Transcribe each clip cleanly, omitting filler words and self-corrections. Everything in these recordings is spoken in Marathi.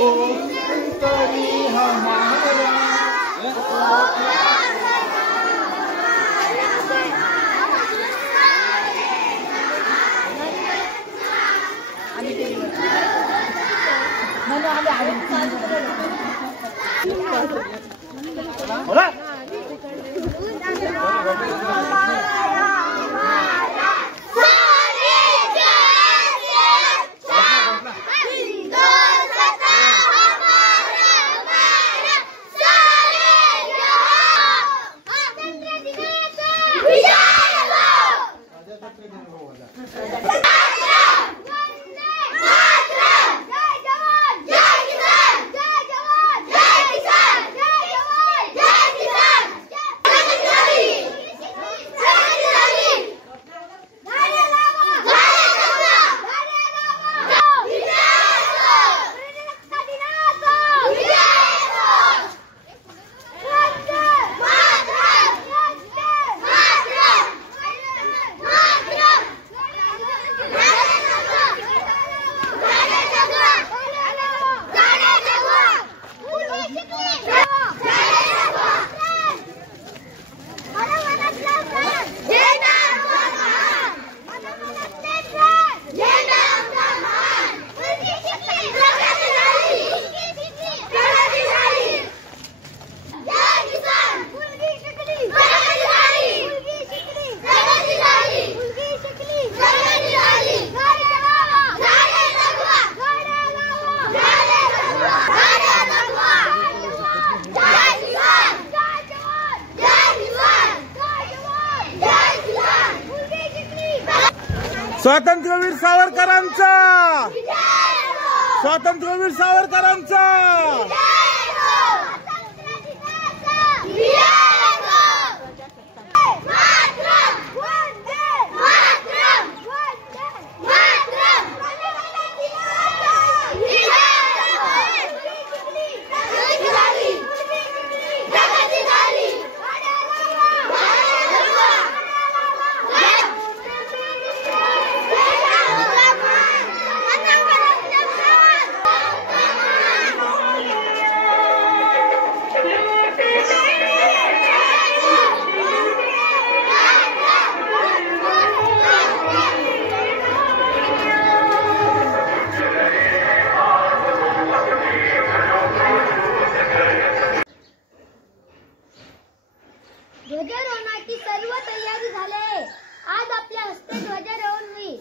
ओ करी हमारा बोला स्वातंत्र्यवीर सावरकरांचा स्वातंत्र्यवीर सावरकरांचा ध्वजारोहणाची सर्व तयारी झाली। आज आपल्या हस्ते ध्वजारोहण होईल।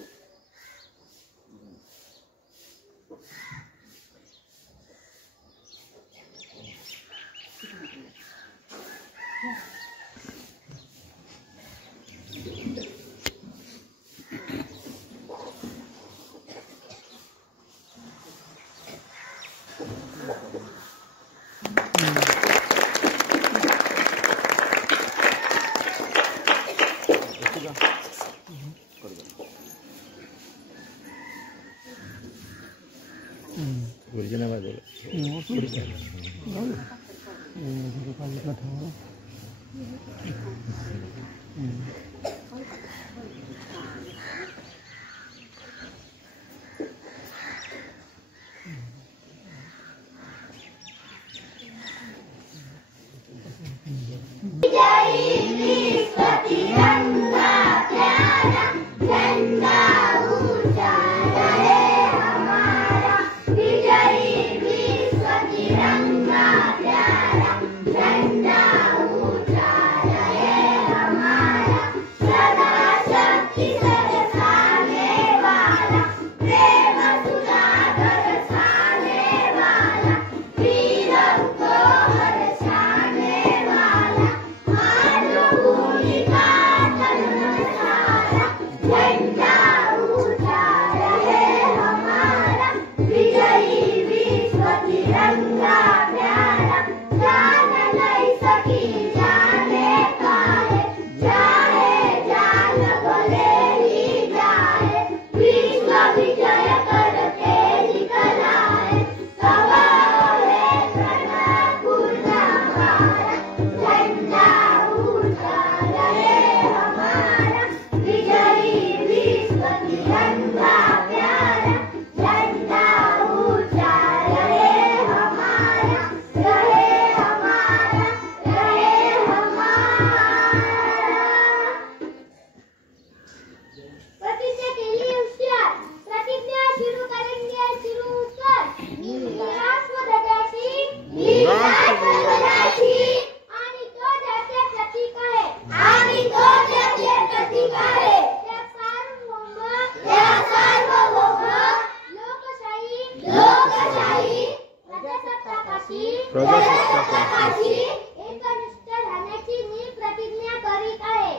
प्रजासत्ताकाशी एकनिष्ठ राहण्याची मी प्रतिज्ञा करीत आहे.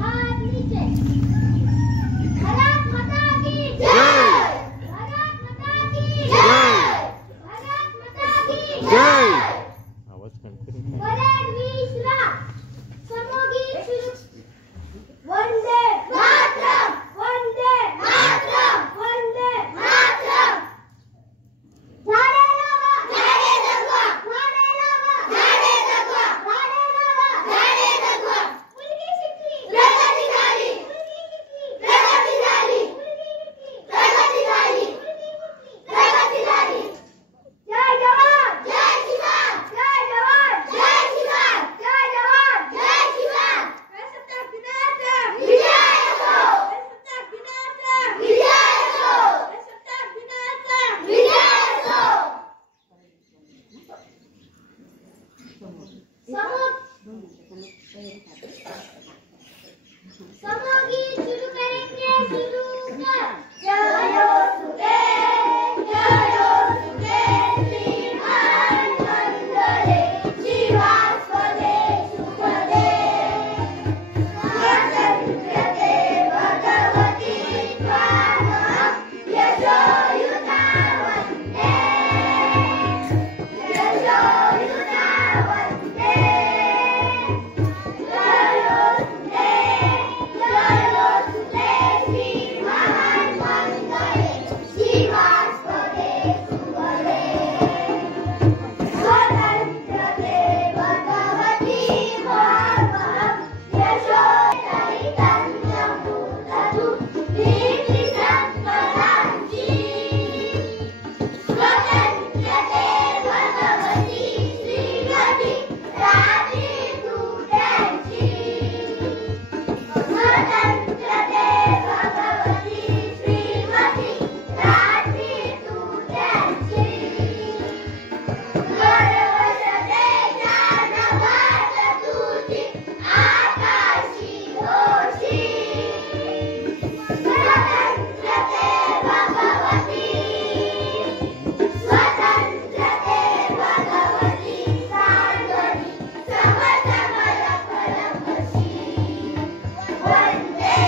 हात नीचे. भारत माता की जय. भारत माता की जय. भारत माता की जय. परेड विश्राम. समूहगीत सुरू. वंदे मातरम. वंदे मातरम. वंदे मातरम. झाडे लावा. झाडे जगवा. झाडे लावा. झाडे जगवा. झाडे लावा. झाडे जगवा. मुलगी शिकली. प्रगती झाली. मुलगी शिकली. प्रगती झाली. मुलगी शिकली. प्रगती झाली. मुलगी शिकली. प्रगती झाली. जय जवान. जय किसान. जय जवान. जय किसान. जय जवान. जय किसान. प्रजासत्ताक दिनाचा विजय असो. प्रजासत्ताक दिनाचा विजय असो. प्रजासत्ताक दिनाचा विजय असो. समूहगीत सुरू करेंगे. सुरू कर. जयो सुते. जयो सुते. श्रीमान मंगले. शिवास्पदे शुभदे. स्वातंत्र्यते भगवती त्वामहं यशोयुता वन्दे. यशोयुता वन्दे. जयो सुते. जयो सुते. श्रीमान मंगले. शिवास्पदे शुभदे. स्वातंत्र्यते भगवती त्वामहं यशोचैतन्यमूर्धतु कीर्तिसम्पदांची. स्वातंत्र्यते भगवती श्रीमती रात्रिदूतांची. स्वातंत्र्यते भगवती श्रीमती रात्रिदूतांची. गर्वशते जानवात तुझी आकाशी होशी. स्वातंत्र्यते भगवती. स्वातंत्र्यते भगवती सांगली समसमलफलकशी. वन्दे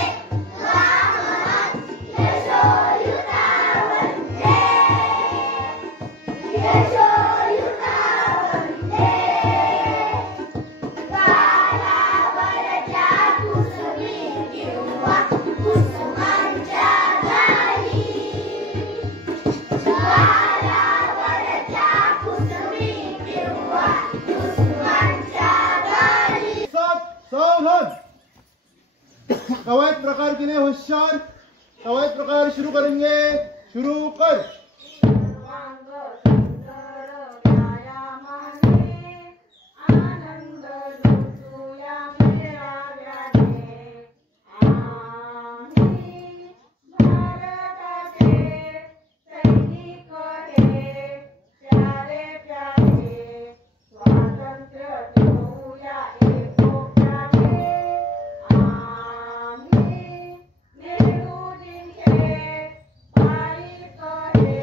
त्वामहं यशोयुता वन्दे. यशोयुता वन्दे. गालावरच्या कुसुमी किंवा कुसुमांच्या गाली. गालावरच्या कुसुमी किंवा कुसुमांच्या गाली. सावधान. कवायद प्रकार के लिए होशियार. कवायद प्रकार शुरू करेंगे. शुरू कर. आनंद लुटूया मेळाव्याने. आम्ही भारताचे सैनिक हे प्यारे प्यारे. स्वातंत्र्य देऊया एकोप्याने. आम्ही नेहरूजींचे पायी करे.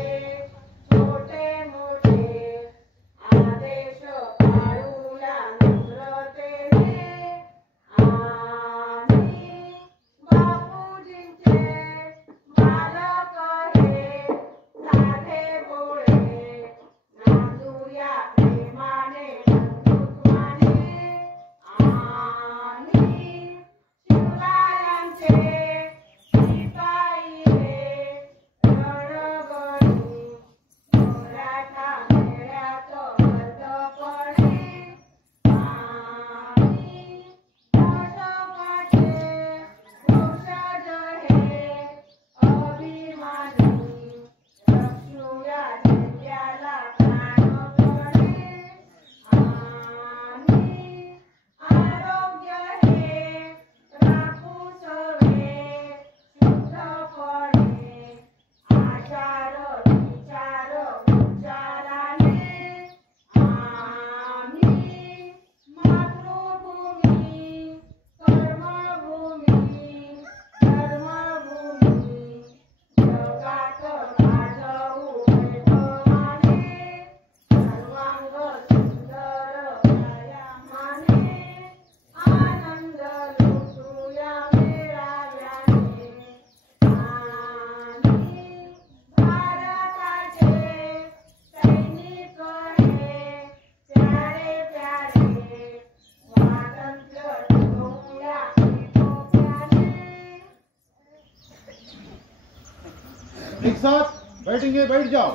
एक साथ बैठेंगे, बैठ जाओ।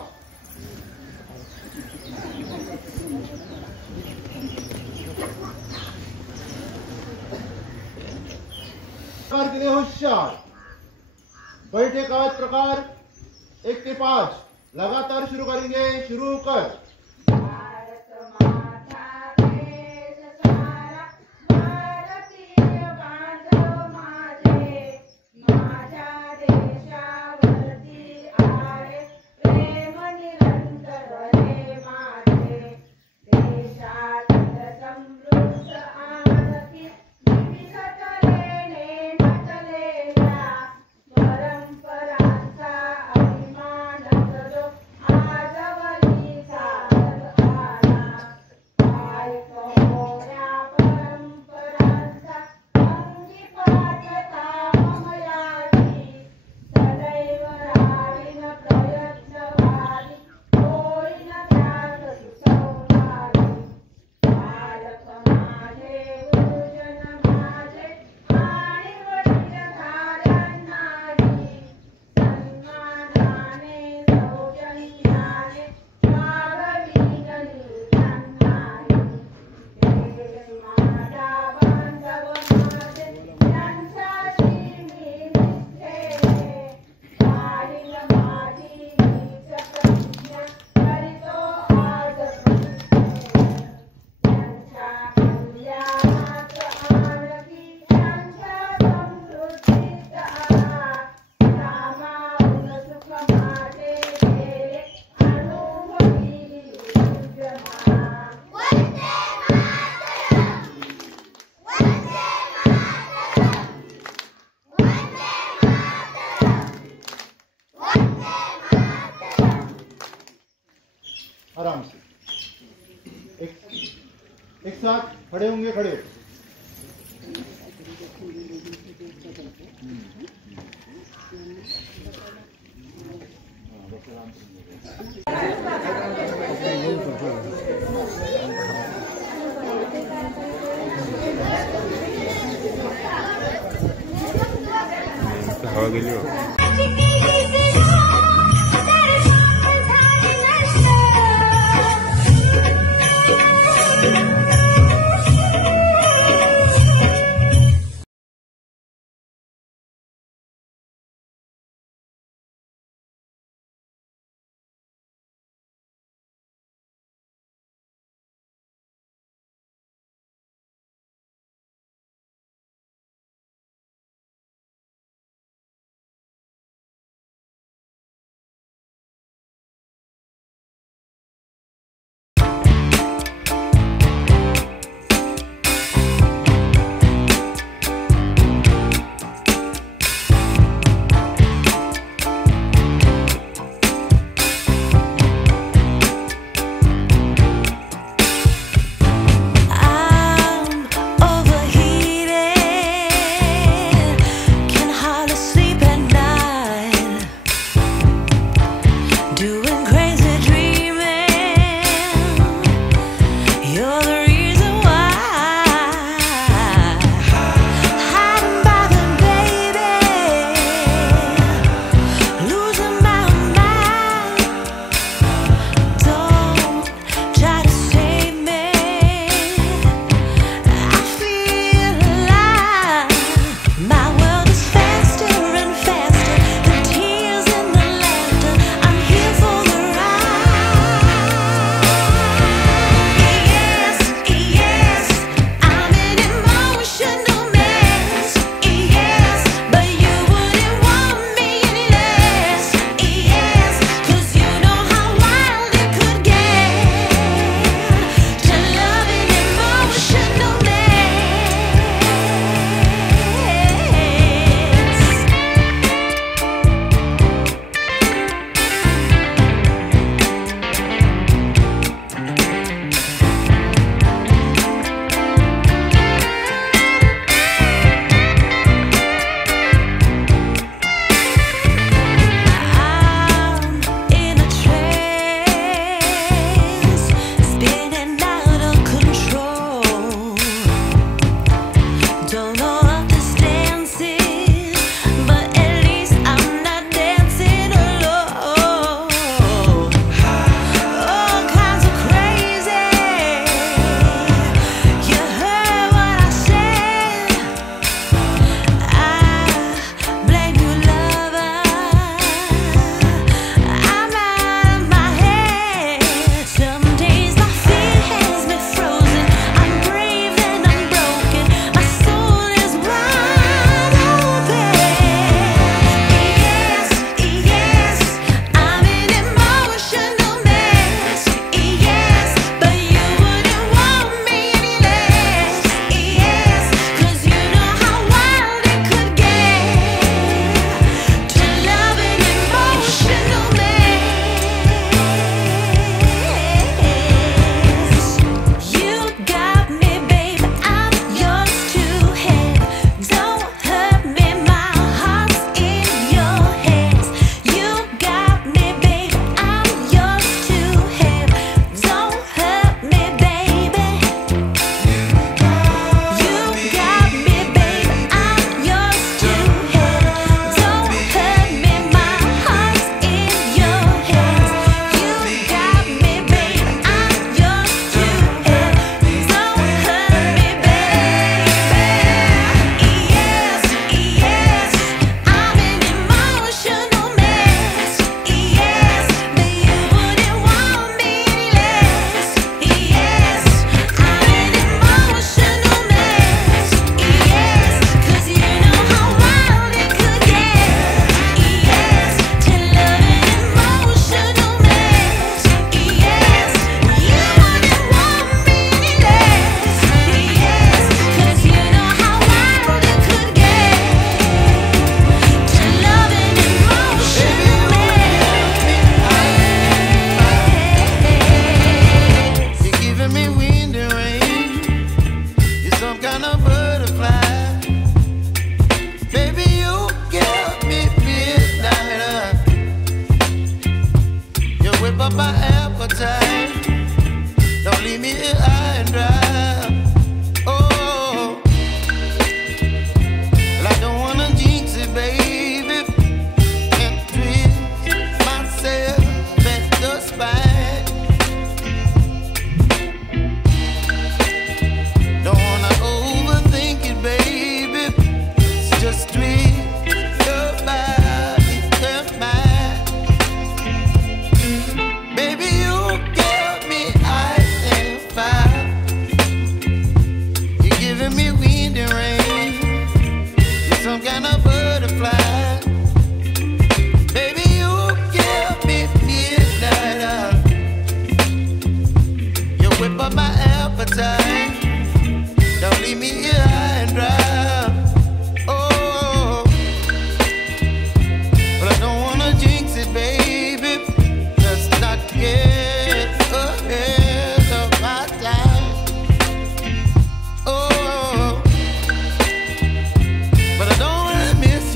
प्रकार के लिए होशियार। बैठे का प्रकार 1 से 5 लगातार शुरू करेंगे। शुरू कर। भारत माता देश सारा, भारतीय बांधव माझे, माझ्या देशावरती आहे प्रेम निरंतर रे माझे. देशातील समृद्ध आणखी विविधतेने नटलेल्या परंपरांचा अभिमान जो आजवली चालत आला. गायक होण्या परंपरांचा अंगीपाठता ममयाची, सदैव राहीन प्रयत्नवादी, होईन त्यात सुसंवादी. बालक माझे, गुरुजन माझे, आणि वडीलधाऱ्यांनाही सन्मानाने सौजन्याने वागवीन त्यांनाही. देश माझा बांधव माझे, त्यांच्याशी मी निष्ठेने राहीन माझी हीच प्रतिज्ञा, करीतो आजपासून. त्यांच्या कल्याणात आणखी त्यांच्या समृद्धीत आला, सामावून सुख माझे गेले अनुभवी विद्यमान. वंदे मातरम, वंदे मातरम, वंदे मातरम, वंदे मातरम. आराम से एक साथ खड़े होंगे। खड़े हवा गेली हो.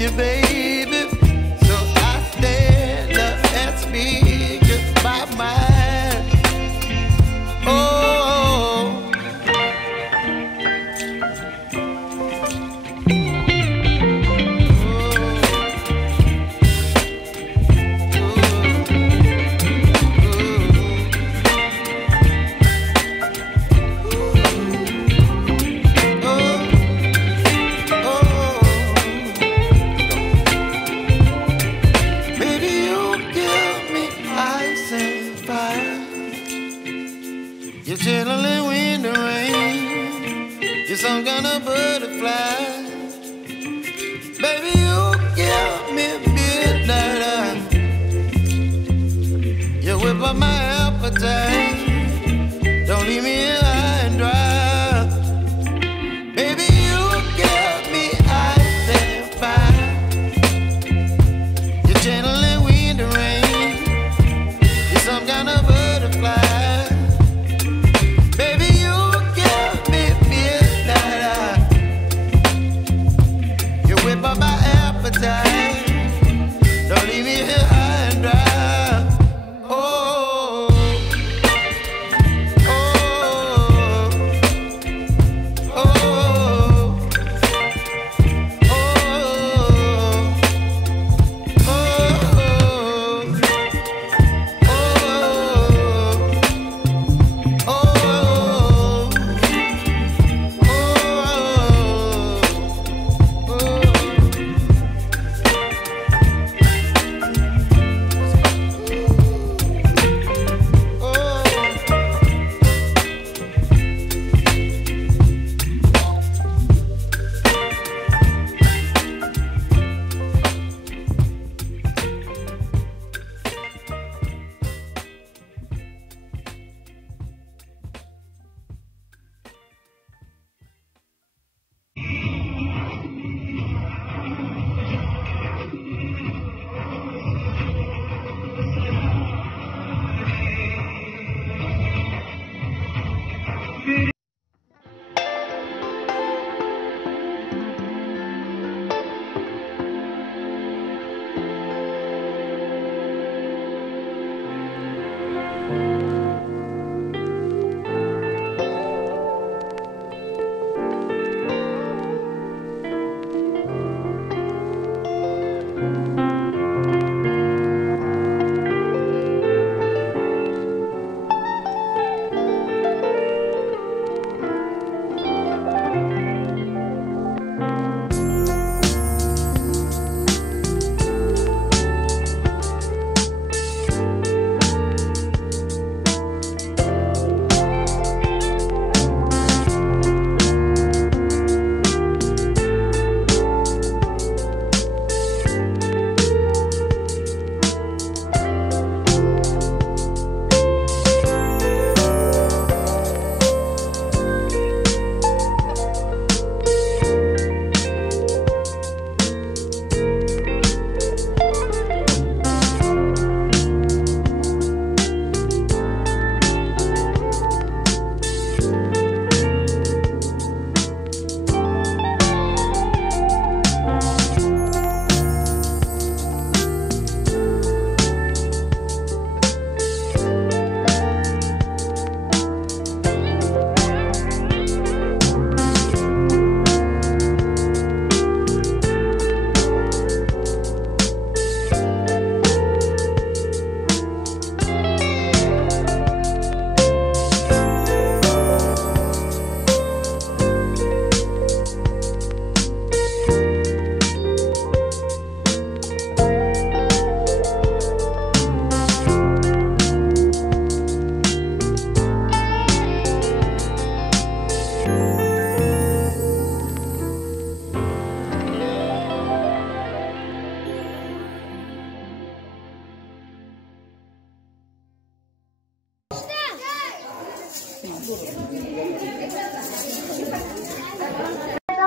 you, baby. So I stand up and speak just my mind. Oh. You're chilling in the rain. You're some kind of butterfly. Baby, you give me midnight. You whip up my appetite. Don't leave me here high and dry. Baby, you give me ice and fire. You're channeling wind and rain. You're some kind of butterfly. My appetite. Don't leave me here high and dry. Oh, oh, oh, oh,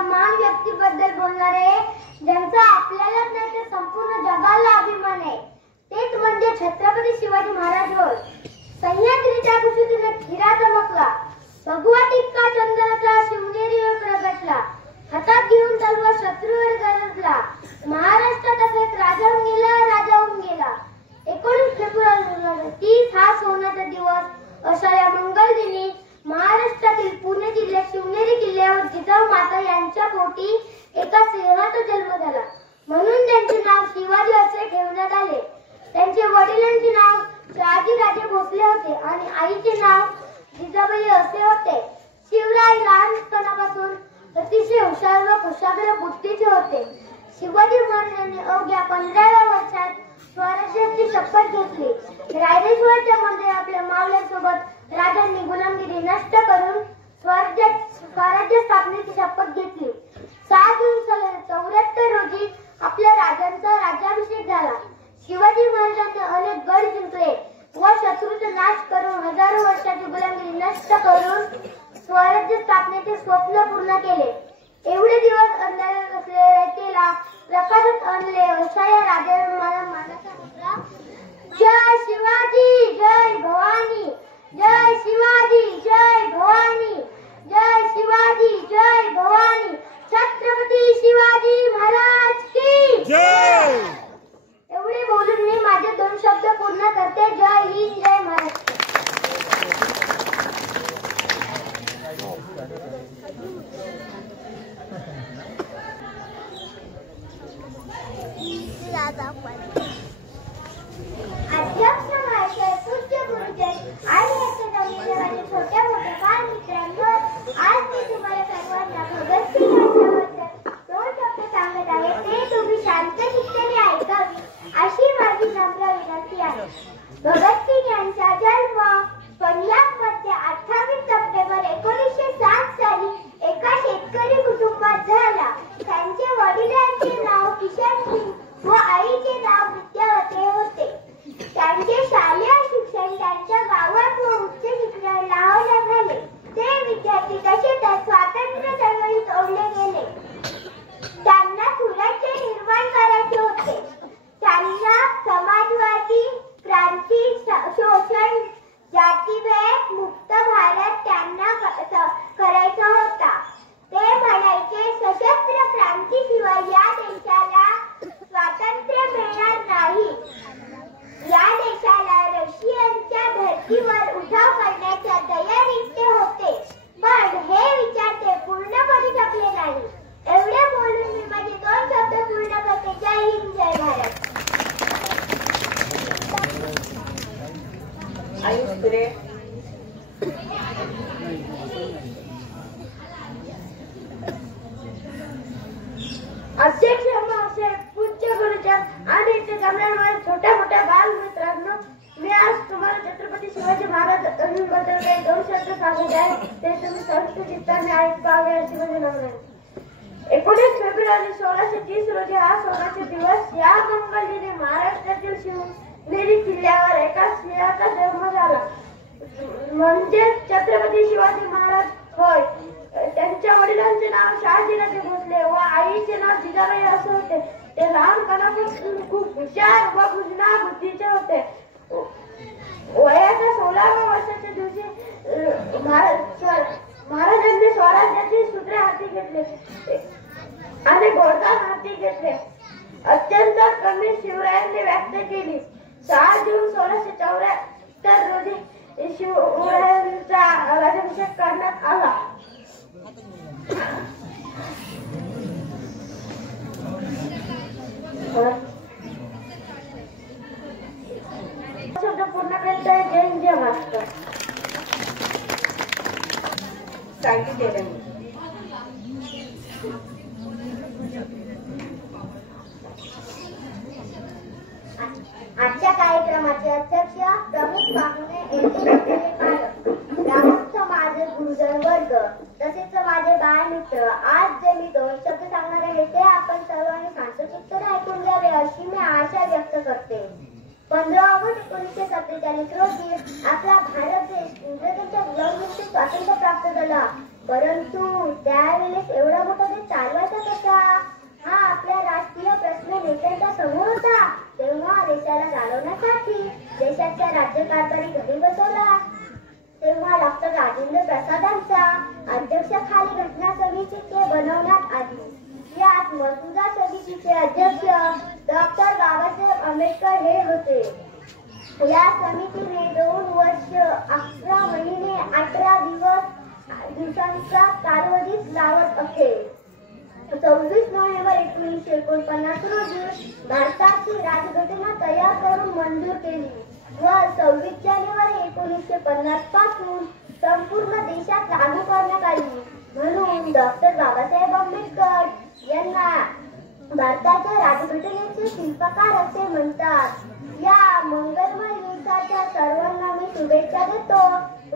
महान व्यक्तीबद्दल बोलणारे ज्यांचा आपल्याला नाही तर संपूर्ण जगाला अभिमान आहे तेच म्हणजे छत्रपती शिवाजी महाराज होय. सह्याद्रीच्या कुशीतून हिरा चमकला, भगवा टिक्का चंदनाचा शिवनेरीवर प्रगटला, हातात घेऊन तलवार शत्रूवर गरजला. होते आणि आईचे नाव जिजाबाई असे होते. शिवराय लहानपणापासून अतिशय हुशार व कुशाग्र बुद्धीचे होते. शिवाजी महाराजांनी अवघ्या 15व्या वर्षात स्वराज्याची शपथ घेतली. रायरेश्वरच्या मध्ये आपल्या मावळ्यांसोबत राजांनी गुलामगिरी नष्ट करून स्वराज्य स्थापनेची शपथ घेतली. 6 जून 1974 रोजी आपल्या राजांचा राज्याभिषेक झाला. शिवाजी महाराजांनी अनेक गड जिंकले व शत्रूचा नाश करून हजारो वर्षाची गुलामगिरी नष्ट करून स्वराज्य स्थापनेचे स्वप्न पूर्ण केले. एवढे दिवस अंधारात असलेल्या रयतेला प्रकाशात आणले अशा या राजाने मला मानाचा मुद्रा. जय शिवाजी जय भवानी, जय शिवाजी जय भवानी, जय शिवाजी जय भवानी, छत्रपती शिवाजी महाराज की जय. एवढे बोलून मी माझे 2 शब्द पूर्ण करते. जय हिंद जय महाराष्ट्र. अध्यक्ष महाशय, पूज्य गुरुजन आणि येथे जमलेले माझे छोटे मोठे बालमित्रांनो, आज मी तुम्हाला सर्वांना भगतसिंग यांच्याबद्दल 2 शब्द सांगत आहे. ते तुम्ही शांत चित्ताने ऐकावे अशी माझी नम्र विनंती आहे. भगतसिंग यांचा जन्म पंजाबमध्ये 28 सप्टेंबर 1907 साली एका शेतकरी कुटुंबात झाला. त्यांच्या वडिलांचे नाव किशन सिंग व आईचे नाव विद्यावती होते. त्यांचे शालेय शिक्षण त्यांच्या गावात व उच्च शिक्षण लाहोरला झाले. ते विद्यार्थी तसेच स्वातंत्र्य चळवळीत ओढले गेले. त्यांना सुराज्य निर्माण करायचे होते. त्यांना समाजवादी क्रांती, शोषण, जातीभेद मुक्त भारत त्यांना करायचा होता. ते म्हणायचे सशस्त्र क्रांतीशिवाय या देशाला स्वातंत्र्य मिळणार नाही. या देशाला रशियनच्या धर्तीवर उठाव करण्याच्या तयारीत ते होते, पण हे विचार ते पूर्ण करू शकले नाही. एवढे बोलून मी माझे 2 शब्द पूर्ण करते. जय हिंद जय भारत. अध्यक्ष महाशय, पूज्य गुरुजन आणि इथे जमलेल्या छोट्या मोठ्या बालमित्रांनो, मी आज तुम्हाला छत्रपती शिवाजी महाराजांबद्दल काही 2 शब्द सांगत आहे. ते तुम्ही शांत चित्ताने ऐकावे अशी माझी नम्र विनंती. 19 फेब्रुवारी 1630 रोजी हा सोनाचा दिवस या मंगळदिनी महाराष्ट्रातील शिवनेरी किल्ल्यावर एका सिंहाचा जन्म झाला. म्हणजे छत्रपती शिवाजी महाराज होय. त्यांच्या वडिलांचे नाव शहाजीराजे भोसले व आईचे नाव जिजाबाई असे होते. ते लहानपणापासून खूप हुशार व कुशल बुद्धीचे होते. वयाच्या 16व्या वर्षाच्या दिवशी महाराजांनी स्वराज्याची सूत्रे हाती घेतले आणि घोडदळ हाती घेतले. अत्यंत कमी शिवरायांनी व्यक्त केली. 6 जून 1674 रोजी शिवरायांचा राज्याभिषेक करण्यात आला. शब्द पूर्ण करता है. जय हिंद जय महाराष्ट्र. सांगितलेलं आजच्या कार्यक्रमाचे अध्यक्ष प्रमुख पाहुणे येथे ग्रामस्थ माझे गुरुजन वर्ग तसेच माझे बाळमित्र, आज जे मी 2 शब्द सांगणार आहे ते आपण सर्वांनी शांतचित्ताने ऐकून घ्यावे अशी मी आशा व्यक्त करते. 15 ऑगस्ट 1947 रोजी आपला भारत देश इंग्रजांच्या गुलामीपासून स्वातंत्र्य प्राप्त झाला. परंतु त्यावेळेस एवढा मोठा देश चालवायचा कसा हा आपल्या राष्ट्रीय प्रश्न नेत्यांच्या समोर होता. तेव्हा देशाला चालवण्यासाठी देशाच्या राज्यकारभारी घरी बसवला. तेव्हा डॉक्टर राजेंद्र प्रसादांच्या अध्यक्षतेखाली घटना समिती बनवण्यात आली. यात मसुदा समितीचे अध्यक्ष डॉक्टर बाबासाहेब आंबेडकर हे होते. या समितीने 2 वर्ष 11 महिने 18 दिवसांचा कालावधी लावत असे. 26 नोव्हेंबर 1949 रोजी भारताची राज्यघटना तयार करून मंजूर केली व 26 जानेवारी 1950 पासून संपूर्ण देशात लागू करण्यात आली. म्हणून डॉक्टर बाबासाहेब आंबेडकर यांना भारताच्या राज्यघटनेचे शिल्पकार असे म्हणतात. या मंगलमय दिवसाच्या सर्वांना मी शुभेच्छा देतो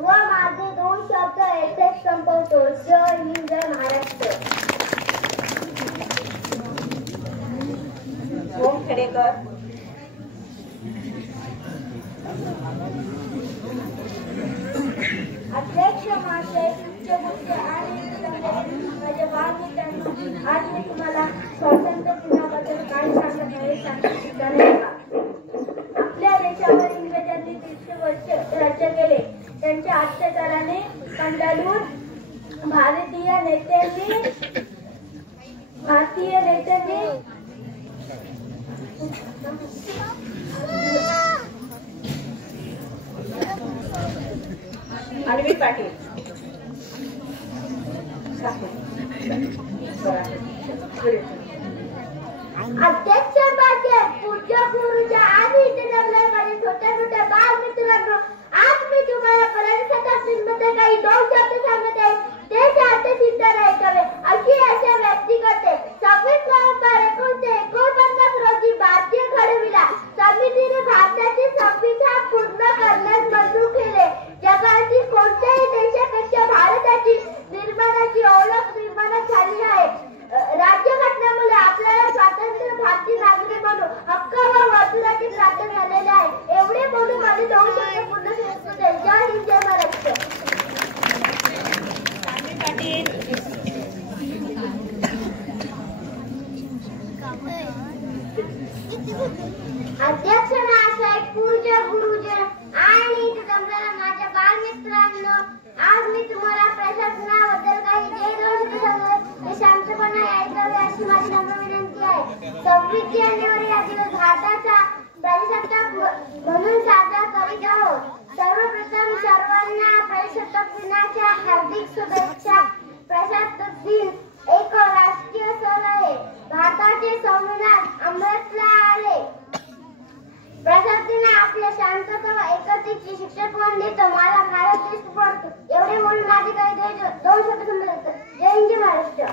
व माझे 2 शब्द येथेच संपवतो. जय हिंद, जय महाराष्ट्र. ओम खेडेकर. अध्यक्ष महाशय, उच्चमोठे आणि माझ्या बालमित्रांनो, आज मी तुम्हाला स्वातंत्र्य दिनाबद्दल काय सांगत आहे सांगणार. आपल्या देशावर इंग्रजांनी 300 वर्ष राज्य केले. त्यांच्या अत्याचाराने कंटाळून भारतीय नेत्यांनी अन्वी पाटील. अध्यक्ष माझे पूज्य गुरुजी आणि इथे जमलेल्या माझ्या छोट्या छोट्या बाल मित्रांनो, आज मी तुम्हाला प्रजासत्ताकाबद्दल काही 2 शब्द सांगत आहे. ते साधे सिद्ध ऐकावे अशी आशा व्यक्त करते. 26 नोव्हेंबर 1949 रोजी भारतीय घडविला समितीने भारताचे संविधान पूर्ण करण्यास मंजूर केले. जगातील कोणत्याही देशापेक्षा भारताची निर्माणाची ओळख निर्माण झाली आहे. राज्यघटनेमुळे आपल्याला स्वातंत्र्य भारतीय नागरिक म्हणून हक्क व वसुलाची प्राप्त झालेले आहे. एवढे बोलून माझे 2 शब्द पूर्ण करते. जय हिंद, जय महाराष्ट्र. अध्यक्ष महाशय, पूज्य गुरुजी आणि इथे जमलेल्या माझ्या बालमित्रांनो, आज मी तुम्हाला प्रशासनाबद्दल काही जे 2 शब्द सांगत ते शांतपणे ऐकावे अशी माझी नम्र विनंती आहे. 26 जानेवारी हा दिवस भारताचा प्रजासत्ताक म्हणून साजरा करीत आहोत. सर्वप्रथम सर्वांना प्रजासत्ताक दिनाच्या हार्दिक शुभेच्छा. प्रजासत्ताक दिन एक राष्ट्रीय सण आहे. भारताचे संविधान अंमलात आले. प्रजासत्ताक दिन आपल्या शांतता व एकतेची शिक्षक कोण देतो. मला भारत देश पडतो. एवढे म्हणून माझे काही 2 शब्द समजत. जय हिंद, जय महाराष्ट्र.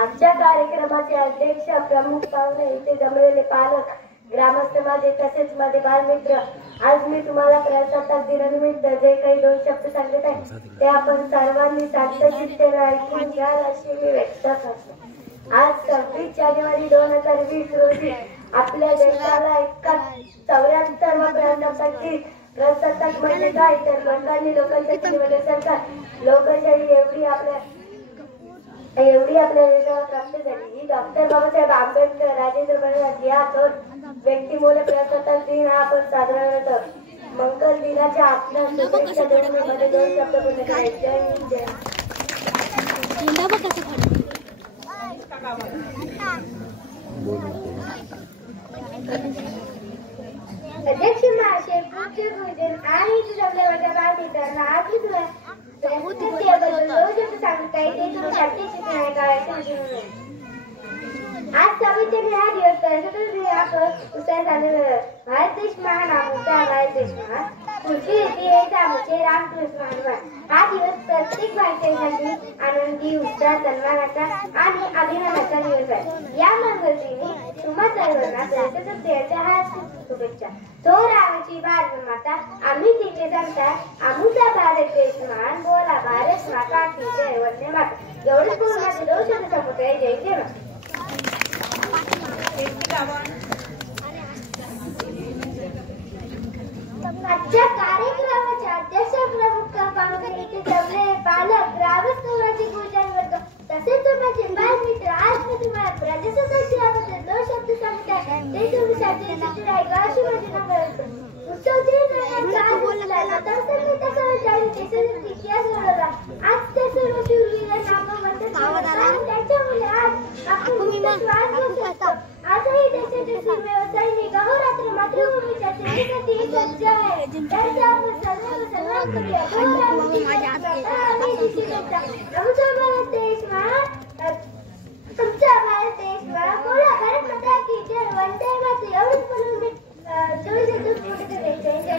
आमच्या कार्यक्रमाचे अध्यक्ष, प्रमुख पाहुणे, इथे जमलेले पालक, ग्रामस्थ माझे तसेच माझे बालमित्र, आज मी तुम्हाला प्रजासत्ताक दिनानिमित्त जे काही 2 शब्द सांगत आहे ते आपण सर्वांनी शांतचित्तेने ऐकून घ्याल अशी मी व्यक्त करतो. आज 26 जानेवारी 2020 रोजी आपल्या देशाला 74वा प्रजासत्ताक दिन. प्रजासत्ताक म्हणजे काय तर लोकांनी लोकशाही निवडले सरकार. लोकशाही एवढी आपल्या देशाला प्राप्त झाली. ही डॉक्टर बाबासाहेब आंबेडकर, राजेंद्र प्रसाद या 2 व्यक्तीमुळे प्रजासत्ताक दिन हा आपण साजरा करतो. मंगल दिनाच्या आपल्या शुभेच्छा देऊन मी मध्ये 2 शब्द पूर्ण करायचे. जय हिंद, जय. अध्यक्ष महाशय, पूज्य गुरुजी आणि इथे जमलेल्या माझ्या बालमित्रांना, आज मी तुम्हाला प्रजासत्ताकाबद्दल 2 शब्द सांगत आहे. ते तुम्ही शांतचित्तेने ऐकावे. आज 26 जानेवारी हा दिवस प्रजासत्ताक दिन आपण उत्साह साजरा. भारत देश महान, आमचा भारत देश महान, पुढची रीती हेच आमचे रामकृष्ण हनुमान. हा दिवस प्रत्येक भारतीयासाठी आनंदी, उत्साह, सन्मानाचा आणि अभिमानाचा दिवस आहे. या मंगल दिनी तुम्हा सर्वांना प्रजासत्ताक दिनाच्या हार्दिक शुभेच्छा. रामाची बाल माता आम्ही तिथे सांगता, आमचा भारत देश महान, बोला भारत माता की जय, वंदे मातरम. एवढंच बोलून माझे 2 शब्द संपवत आहे. जय जय. आजच्या कार्यक्रमाच्या अध्यक्ष, प्रमुख पाहुणे, इथे जमलेले पालक, ग्रामस्थ, गुरुजनवर्ग तसेच माझे बालमित्र, आज मी तुम्हाला प्रजासत्ताक दिनाबद्दल 2 शब्द सांगत आहे. ते तुम्ही शांतचित्तेने ऐका अशी माझी नम्र विनंती. उत्सव दिन इतिहास घडवला. आज त्या सर्व शूरवीर त्याच्यामुळे आज आपण आजही देशाचे सुव्यवस्थांनी अहोरात्र मातृभूमीच्या सेवेसाठी सज्ज आहे. शुभेच्छा. आमचा भारत देश महान, तुमचा भारत देश महान. बोला भारत माता की जय. वंदे मातरम. एवढंच बोलून मी दोन शब्द पुढे करायचे.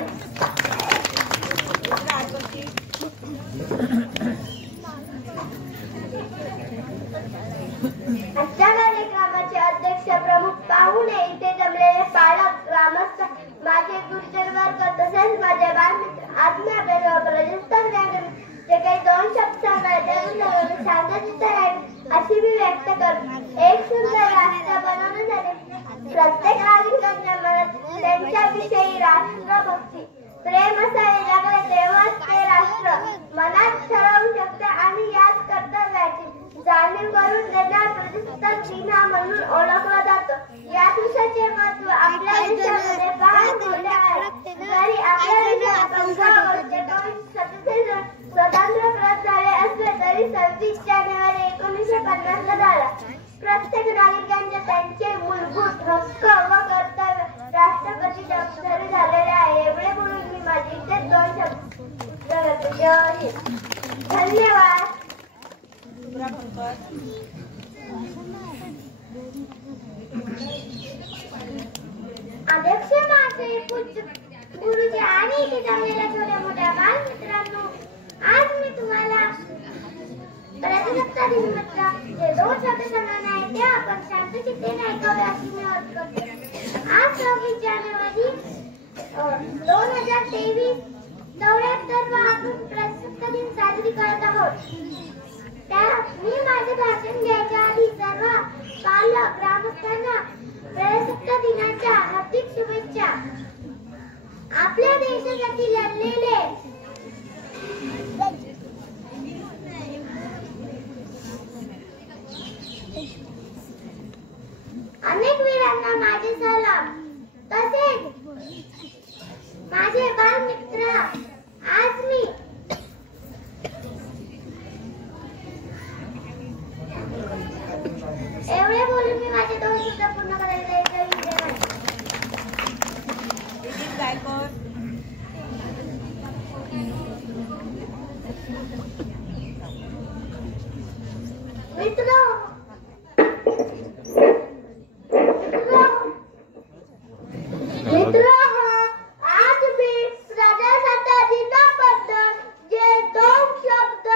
आजच्या कार्यक्रमाचे अध्यक्ष, प्रमुख पाहुणे, इथे जमलेले पालक, ग्रामस्थ, माझे गुरुजन वर्ग तसेच माझे बालमित्र, आज मी आपल्याला प्रजासत्ताक जे काही दोन शब्द सांगायचे शांतचित्त राहील अशी मी व्यक्त करतो. एक सुंदर राष्ट्र बनवण्यासाठी प्रत्येक नागरिकांच्या मनात त्यांच्याविषयी राष्ट्रभक्ती, प्रेम असावे लागले तेव्हाच ते राष्ट्र मनात ठरवू शकते आणि याच कर्तव्याची जाणीव करून देणारा प्रजासत्ताक दिन हा म्हणून ओळखला जातो. या दिवसाचे महत्त्व आपल्या देशामध्ये फार मोठे आहे. जरी आपल्या देशात 15 ऑगस्ट 1947 स्वतंत्र प्रत झाले असले तरी 26 जानेवारी 1950 ला झाला. प्रत्येक नागरिकांचे त्यांचे मूलभूत हक्क व कर्तव्य राष्ट्रपती अक्षरे झालेले आहे. एवढे बोलून मी माझी इथे दोन शब्द धन्यवाद. अध्यक्ष माझे पूज्य गुरुजी आणि इथे जमलेल्या छोट्या मोठ्या बालमित्रांनो, आज मी तुम्हाला प्रजासत्ताक दिनानिमित्त जे दोन शब्द सांगणार आहे ते आपण शांतचित्तेने ऐकावे अशी मी अर्ज करते. आज 26 जानेवारी 2023 74 आपण प्रजासत्ताक दिन साजरी करत आहोत. मी माझे भाषण घ्यायच्या आधी सर्व पालक, ग्रामस्थांना प्रजासत्ताक दिनाच्या हार्दिक शुभेच्छा. आपल्या देशासाठी लढलेले अनेक वीरांना माझे सलाम. तसेच माझे बालमित्र, आज मी एवढे बोलून मी माझे दोन शब्द पूर्ण करायचे. मित्र आज मी प्रजासत्ताक दिनाबद्दल जे दोन शब्द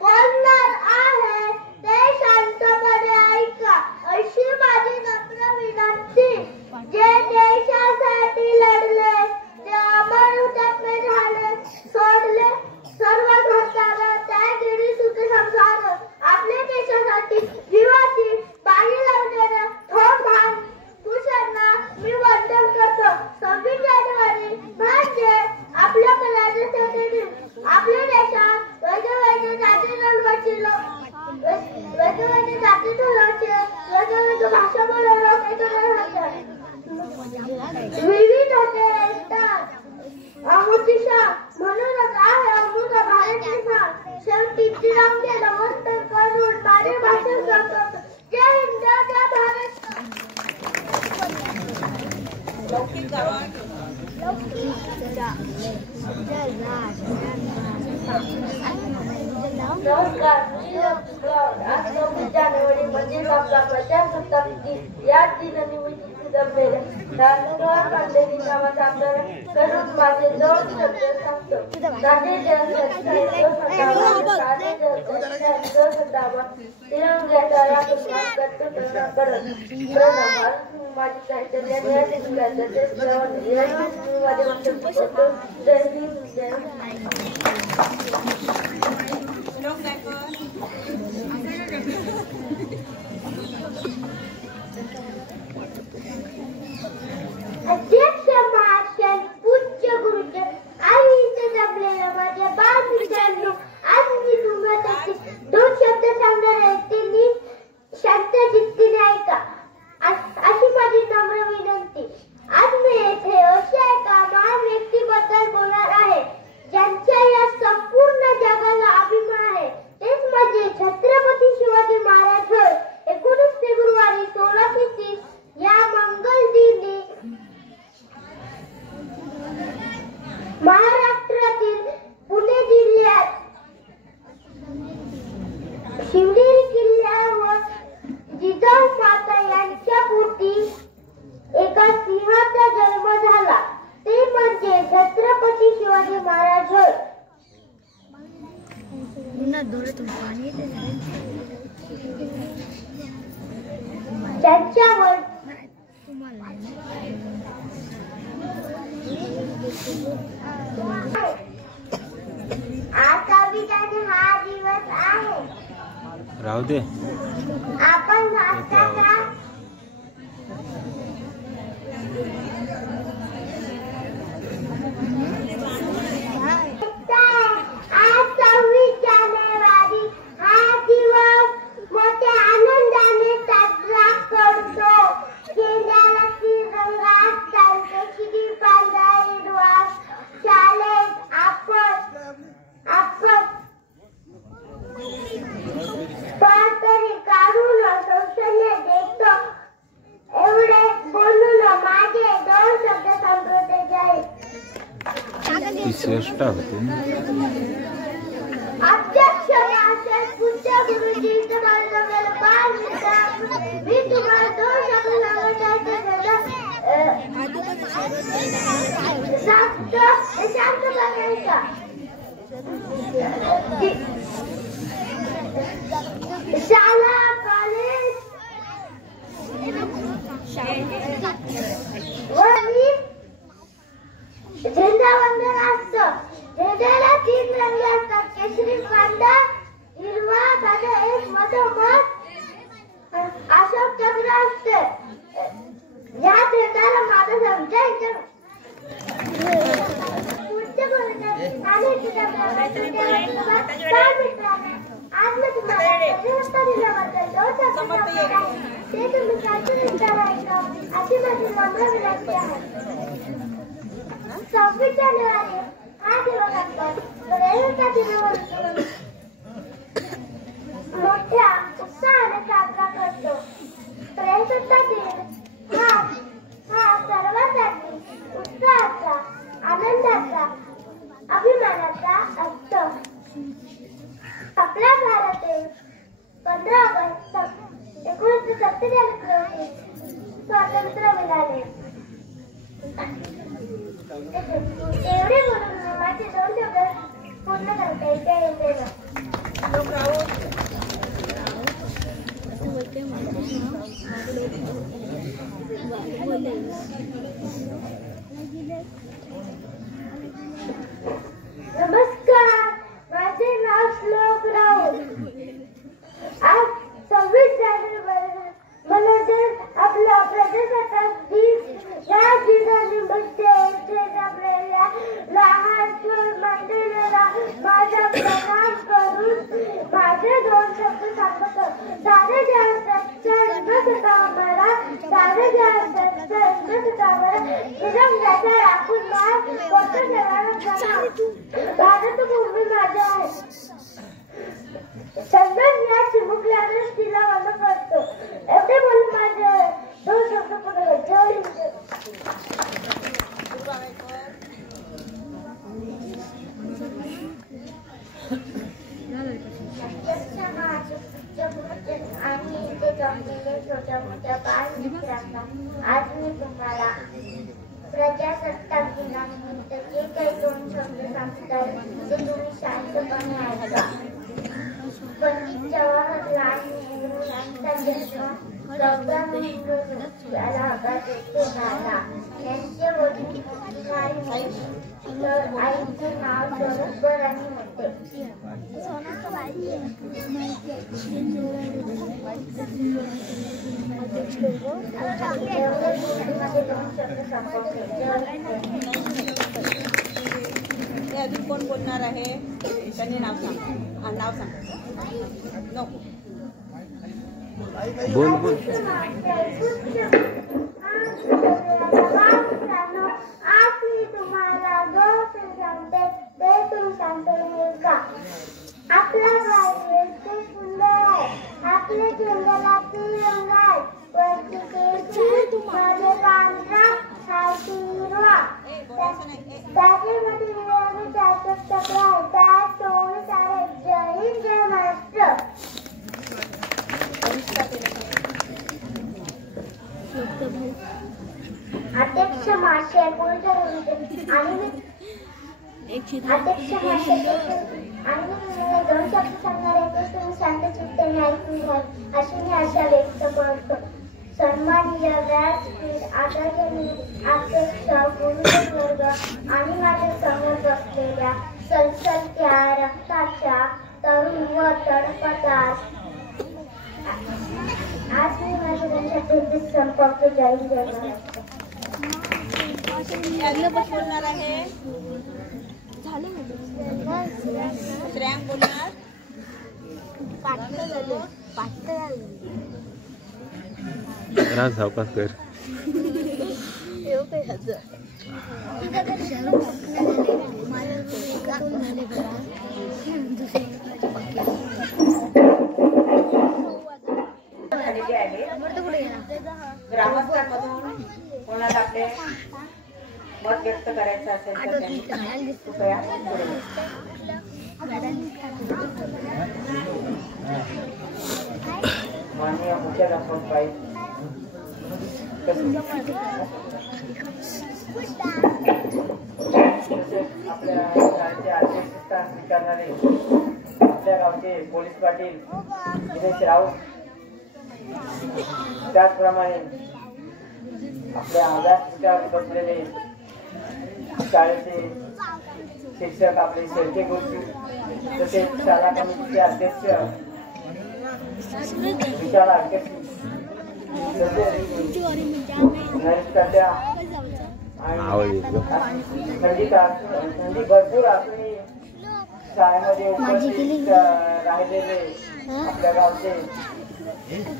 बोलणार आहे ते शांतपणे ऐका अशी माझी नम्र विनंती. जे देशासाठी लढले, जे अमर हुतात्मे झाले, सोडले सर्व घरदार, त्यागिरी सुख संसार, आपल्या देशासाठी जीवाची बाजी लावणाऱ्या थोर भान पुरुषांना मी वंदन करतो. 26 जानेवारी म्हणजे आपल्या प्रजासत्ताक दिन. आपल्या देशात वेगवेगळे जाती धर्माचे लोक, वेगवेगळे जाती धर्माचे, वेगवेगळे भाषा बोलणारे लोक एकत्र राहतात. विविधते असतात. अमृतशा म्हणूनच आहे अमृत भारत देशा. शेवटी तिरंगे नमस्कार करून माझे भाषण करतो. जय हिंद, जय भारत. नमस्कार. आज 26 जानेवारी म्हणजे आपला प्रजासत्ताक दिन. या दिनानिमित्त जमलेल्या राष्ट्रवाद कांदेरी नावाचा आपल्याला करून माझे दोन शब्द सांगतो. तिरंग्याचा माझी काहीतरी माझे जय हिंद, जय अध्यक्ष महाशय, पूज्य गुरुजन आणि इथे जमलेल्या माझ्या बालमित्रांनो, आज मी तुम्हाला दोन शब्द सांगणार आहे. ते नीट शांत चित्तीने ऐका अशी माझी नम्र विनंती. आज मी येथे अशा एका महान व्यक्तीबद्दल बोलणार आहे ज्यांच्या या संपूर्ण जगाला त्याच्यावर आज संविधान हा दिवस आहे. राहू दे. आपण भारताचा आज 26 जानेवारी हा दिवस मोठ्या आनंदाने साजरा करतो. केंद्राला तिरंगा असताना शिडी बांधारी वास शाळेत आपण तरी काढून शोषण देतो. एवढे बोलून माझे 2 शब्द संपवते जाईल. चेष्टा होती ना. अध्यक्ष पूज्य गुरुजी तुम्हाला मी तुम्हाला 2 शब्द शांत बघायचा. शाळा कॉलेज झेंडावंदन असतं. झेंड्याला 3 रंग असतात. केशरी, पांढरा, हिरवा, त्याचा एक मधोमध अशोक चक्र असते. या झेंड्याला माझा समजायचं. आज मी तुम्हाला दिल्याबद्दल 2 शब्द ते तुम्ही सारखे विचारायचं अशी माझी नम्र विनंती आहे. 26 जानेवारी हा दिवस आपण प्रजासत्ताक दिनावर मोठ्या उत्साहाने साजरा करतो. प्रजासत्ताक दिन हा सर्वांसाठी उत्साहाचा, आनंदाचा, अभिमानाचा असतो. आपल्या भारतात 15 ऑगस्ट 1947 रोजी स्वातंत्र्य मिळाले. एवढे बोलून माझे 2 शब्द पूर्ण करता येते. नमस्कार, माझे नाव श्लोक राऊत. आज 26 जानेवारी म्हणजे आपला प्रजासत्ताक दिन. या दिनानिमित्त आपल्याला लहान थोर मंडळीला माझा प्रणाम करून माझे 2 शब्द सांगतो. सारे जहाजाचा हिंदुस्थानाला तिरंग्याचा राखून मान मोठं जगाला प्रणाम. भारतभूमी माझी आहे. चंदन या चिमुकल्याने तिला वंदन करतो. एवढे बोलून माझे 2 शब्द पूर्ण करतो. आणि इथे जमलेले छोट्या मोठ्या बालमित्रांना आज मी तुम्हाला प्रजासत्ताक दिनानिमित्त जे काही 2 शब्द सांगतात ते तुम्ही शांतपणे ऐका. पंडित जवाहरलाल नेहरू यांचा जन्म 14 नोव्हेंबर अलाहाबाद येथे झाला. त्यांचे वडील तर आईचे नाव सोनसबराणी होते. अजून कोण बोलणार आहे? त्यांनी नाव सांग. नाव सांग. नको बोल. आज मी तुम्हाला 2 सांगते ते तुम्ही सांगते का. आपला भारत ते सुंदर आहे. आपल्या झेंड्याला 3 रंग आहेत. वरती केशरी, मध्ये पांढरा, खालती हिरवा. त्याच्यामध्ये निळ्याने 4 चक्र आहे. त्यात 2 तारे. जय हिंद, जय महाराष्ट्र. अध्यक्ष महाशय बोलतो आणि अध्यक्ष महाशय आणि 2 शब्द सांगणार आहे ते तुम्ही शांत चित्ताने ऐकून घ्याल अशी मी आशा व्यक्त करतो. सन्माननीय व्यासपीठ आदरणीय अध्यक्ष गुरुजन वर्ग आणि माझ्या समोर बसलेल्या सलसलत्या रक्ताच्या तरुण व तडफदार आज मी माझ्या त्यांच्या संपर्क जाहीर करणार. बोलणार आहे श्रेयांक बोलणार. राज सावकाश कर. ग्रामस्थांमधून कोणाला आपले मत व्यक्त करायचं असेल तर त्यांनी कृपया माननीय मुख्याध्यापक आपल्या शाळेचे अध्यक्षस्थान स्वीकारणारे आपल्या गावचे पोलीस पाटील दिनेश राऊत, त्याचप्रमाणे आपल्या व्यासपीठावर बसलेले शाळेचे शिक्षक आपले शेळके गुरुजी, तसेच शाळा कमिटीचे अध्यक्ष विशाल आडकेसी, नरेश तात्या आणि थंडी भरपूर असूनही शाळेमध्ये उपस्थित राहिलेले आपल्या गावचे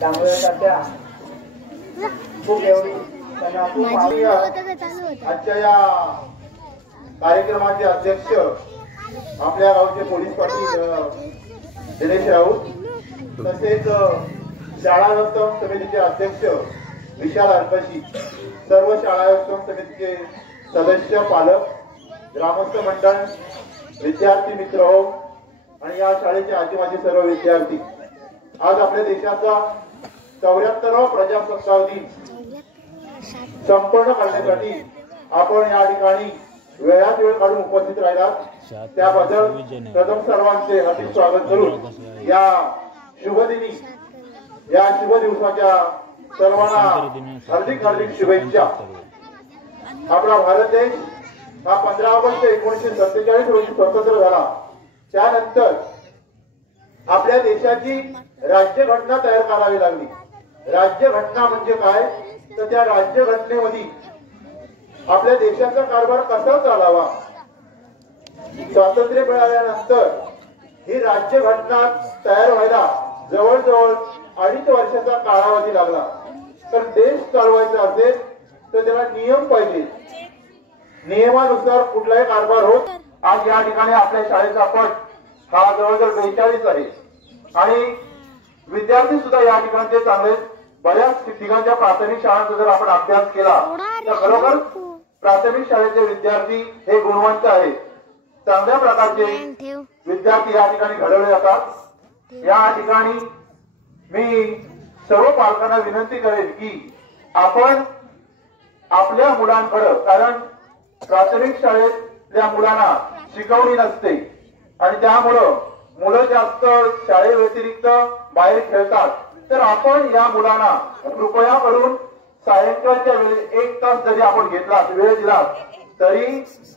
डांबळे तात्या खूप एवढी आजच्या या कार्यक्रमाचे अध्यक्ष आपल्या गावचे पोलीस पाटील दिनेश राऊत, तसेच शाळा व्यवस्थापन समितीचे अध्यक्ष विशाल आडकेसी, सर्व शाळा व्यवस्थापन समितीचे सदस्य, पालक, ग्रामस्थ मंडळ, विद्यार्थी मित्र आणि या शाळेचे आजीमाजी सर्व विद्यार्थी, आज आपल्या देशाचा 74वा प्रजासत्ताक दिन संपन्न करण्यासाठी आपण या ठिकाणी वेळात वेळ काढून उपस्थित राहिलात, त्याबद्दल प्रथम सर्वांचे हार्दिक स्वागत करून या शुभदिनी, या शुभ दिवसाच्या सर्वांना हार्दिक हार्दिक शुभेच्छा. आपला भारत देश हा 15 ऑगस्ट 1947 रोजी स्वतंत्र झाला. त्यानंतर आपल्या देशाची राज्यघटना तयार करावी लागली. राज्यघटना म्हणजे काय, तर त्या राज्यघटनेमध्ये आपल्या देशाचा कारभार कसा चालावा, स्वातंत्र्य मिळाल्यानंतर ही राज्यघटना तयार व्हायला जवळजवळ 2.5 वर्षाचा कालावधी लागला. तर देश चालवायचा असेल तर त्याला नियम पाहिजे, नियमानुसार कुठलाही कारभार होत. आज या ठिकाणी आपल्या शाळेचा पट हा जवळजवळ 42 आहे आणि विद्यार्थी सुद्धा या ठिकाणचे चांगले. बऱ्याच ठिकाणच्या प्राथमिक शाळांचा जर आपण अभ्यास केला तर खरोखर प्राथमिक शाळेचे विद्यार्थी हे गुणवंत आहेत. चांगल्या प्रकारचे विद्यार्थी या ठिकाणी घडवले जातात. या ठिकाणी मी सर्व पालकांना विनंती करेन की आपण आपल्या मुलांकडे, कारण प्राथमिक शाळेतल्या मुलांना शिकवणी नसते आणि त्यामुळं मुलं जास्त शाळेव्यतिरिक्त बाहेर खेळतात, तर आपण या मुलांना कृपया करून सायंकाळच्या वेळेस 1 तास जरी आपण घेतला, वेळ दिला, तरी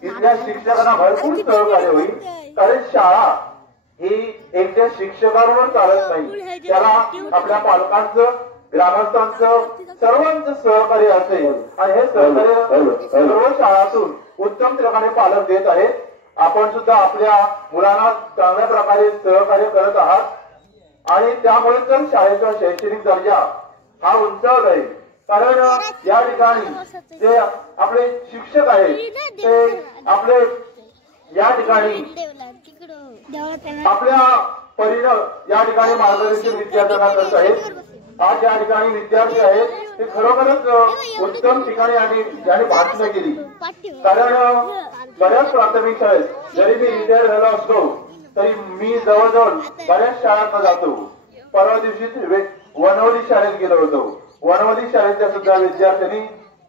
इथल्या शिक्षकांना भरपूर सहकार्य होईल. कारण शाळा ही एकट्या शिक्षकांवर चालत नाही, त्याला आपल्या पालकांचं, ग्रामस्थांचं, सर्वांचं सहकार्य असेल आणि हे सहकार्य सर्व शाळातून उत्तम प्रकारे पालक देत आहेत. आपण सुद्धा आपल्या मुलांना चांगल्या प्रकारे सहकार्य करत आहात आणि त्यामुळे तर शाळेचा शैक्षणिक दर्जा हा उंचावत आहे. कारण या ठिकाणी जे आपले शिक्षक आहेत ते आपले या ठिकाणी आपल्या परीनं या ठिकाणी मार्गदर्शन विद्यार्थ्यांना करत आहेत. आज या ठिकाणी विद्यार्थी आहेत ते खरोखरच उत्तम ठिकाणी आणि ज्यांनी भाषणं केली. कारण बऱ्याच प्राथमिक शाळेत जरी मी रिटायर झालो असतो तरी मी जवळजवळ बऱ्याच शाळांना जातो. परवा दिवशी वनवली शाळेत गेलो होतो. वनवली शाळेच्या सुद्धा विद्यार्थ्यांनी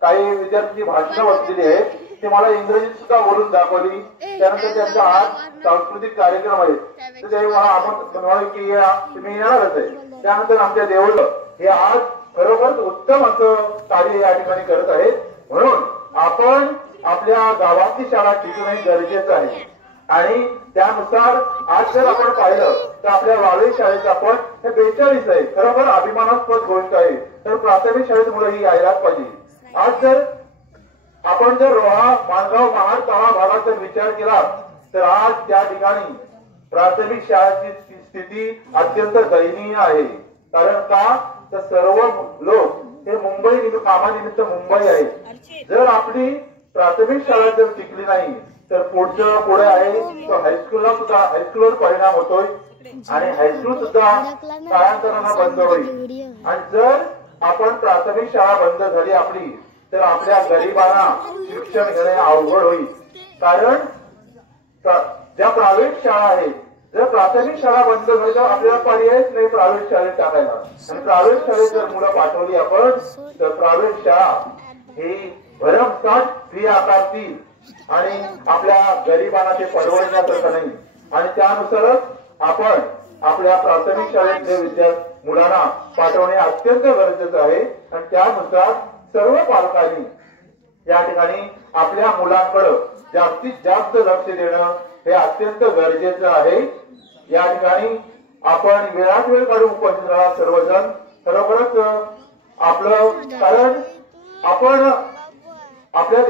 काही विद्यार्थी भाषणं वाचलेली आहेत ती मला इंग्रजीत सुद्धा बोलून दाखवली. त्यानंतर त्यांचा आज सांस्कृतिक कार्यक्रम आहे, तर ते मला म्हणाले की तुम्ही येणारच आहे. त्यानंतर आमच्या देऊळ हे आज खरोखरच उत्तम असं कार्य या ठिकाणी करत आहे. म्हणून आपण आपल्या गावातली शाळा टिकवणे गरजेचं आहे. आणि त्यानुसार आज जर आपण पाहिलं तर आपल्या वाळवी शाळेचं आपण हे 42 आहे, खरोखर अभिमानास्पद गोष्ट आहे. तर प्राथमिक शाळेत मुलं ही यायलाच पाहिजे. आज जर आपण जर रोहा, माणगाव, महाड, तळा भागाचा विचार केला तर आज त्या ठिकाणी प्राथमिक शाळेची स्थिती अत्यंत दयनीय आहे. कारण का तर सर्व लोक हे मुंबई कामानिमित्त मुंबई आहे. जर आपली प्राथमिक शाळा जर टिकली नाही तर पुढे आहे तो हायस्कूलला सुद्धा हायस्कूलवर परिणाम होतोय आणि हायस्कूल सुद्धा काळांतरानं बंद होईल. आणि जर आपण प्राथमिक शाळा बंद झाली आपली तर आपल्या गरिबांना शिक्षण घेणे अवघड होईल. कारण ज्या प्रायव्हेट शाळा आहेत, जर प्राथमिक शाळा बंद झाली तर आपल्याला पर्यायच नाही प्रायव्हेट शाळेत टाकायला. आणि प्रायव्हेट शाळेत जर मुलं पाठवली आपण तर प्रायव्हेट शाळा ही भरमसाठ फी आकारतील आणि आपल्या गरिबांना ते परवडण्यासारखं नाही. आणि त्यानुसारच आपण आपल्या प्राथमिक शाळेतले मुलांना पाठवणे अत्यंत गरजेचं आहे. आणि त्यानुसार सर्व पालकांनी या ठिकाणी आपल्या मुलांकडे जास्तीत जास्त लक्ष देणं हे अत्यंत गरजेचं आहे. या ठिकाणी आपण वेळात वेळ काढून उपस्थित राहा सर्वजण. खरोखरच आपलं, कारण आपण आपल्या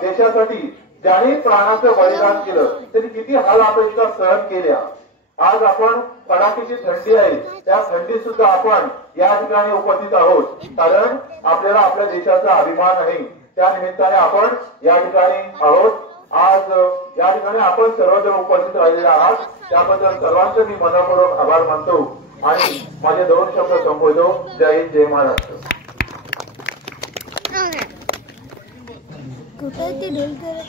देशासाठी ज्याने प्राणाचं बलिदान केलं त्यांनी किती हाल अपेक्षा सहन केल्या. आज आपण कडाकीची थंडी आहे, त्या थंडीत सुद्धा आपण या ठिकाणी उपस्थित आहोत. कारण आपल्याला आपल्या देशाचा अभिमान आहे. त्या निमित्ताने आपण या ठिकाणी आहोत. आज या ठिकाणी आपण सर्वजण उपस्थित राहिलेले आहात, त्याबद्दल सर्वांचे मी मनपूर्वक आभार मानतो आणि माझे 2 शब्द संबोधतो. जय हिंद, जय महाराष्ट्र. कुठे ते ढोल करत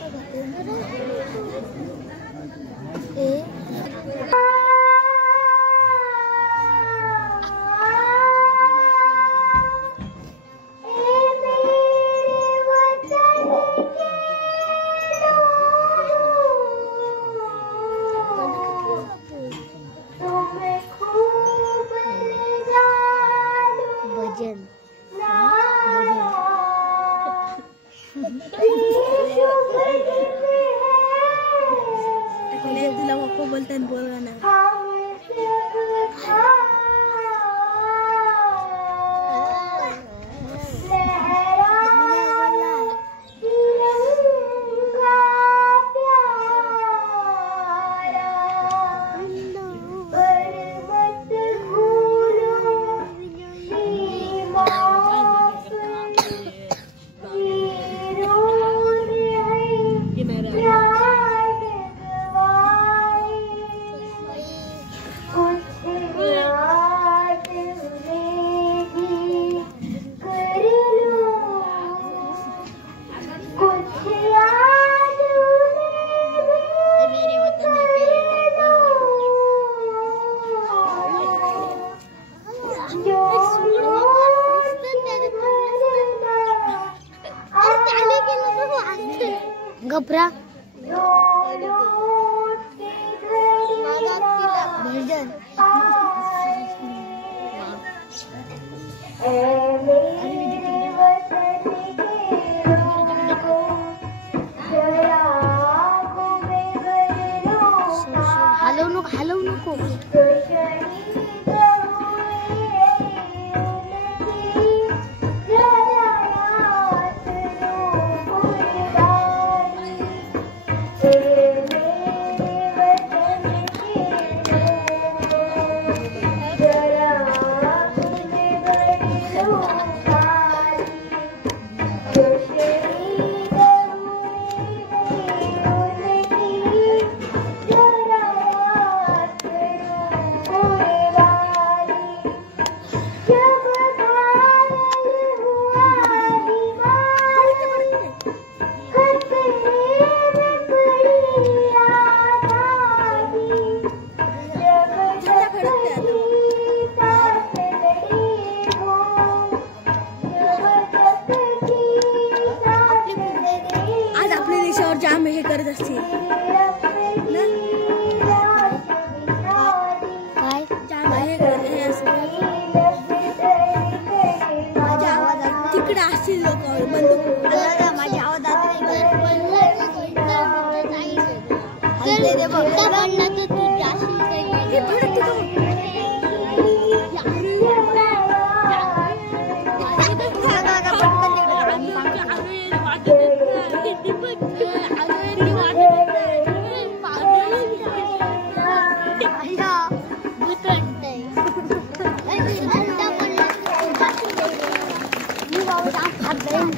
भजन तुला पप्पा बोलतात बोल ना. घबरा भजन हलवू नको Oh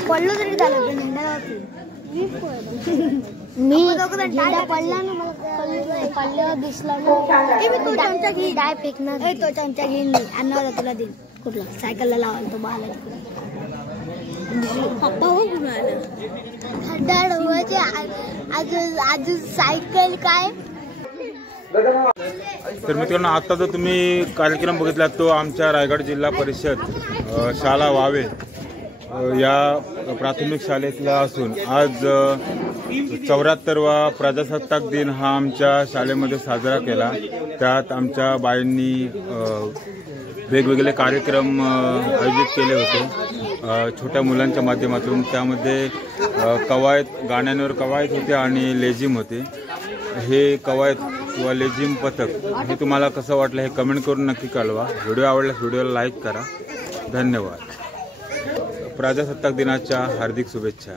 पडलो तरी झालं मी पडला ना पडल्यावर दिसला तो चमचा घे डाय फेकणार तो चमचा घेईन मी अन्नावर तुला देईन कुठला सायकलला लावाल तो बाला पप्पा हो अजून सायकल काय. तर मित्रांनो, आता जो तुम्ही कार्यक्रम बघितला तो आमच्या रायगड जिल्हा परिषद शाळा वावे या प्राथमिक शाळेतला असून आज 74वा प्रजासत्ताक दिन हा आमच्या शाळेमध्ये साजरा केला. त्यात आमच्या बाईंनी वेगवेगळे कार्यक्रम आयोजित केले होते छोट्या मुलांच्या माध्यमातून. त्यामध्ये कवायत, गाण्यांवर कवायत होते आणि लेझिम होते. हे कवायत किंवा लेझिम पथक हे तुम्हाला कसं वाटलं हे कमेंट करून नक्की कळवा. व्हिडिओ आवडल्यास व्हिडिओला लाईक करा. धन्यवाद. प्रजासत्ताक दिनाच्या हार्दिक शुभेच्छा.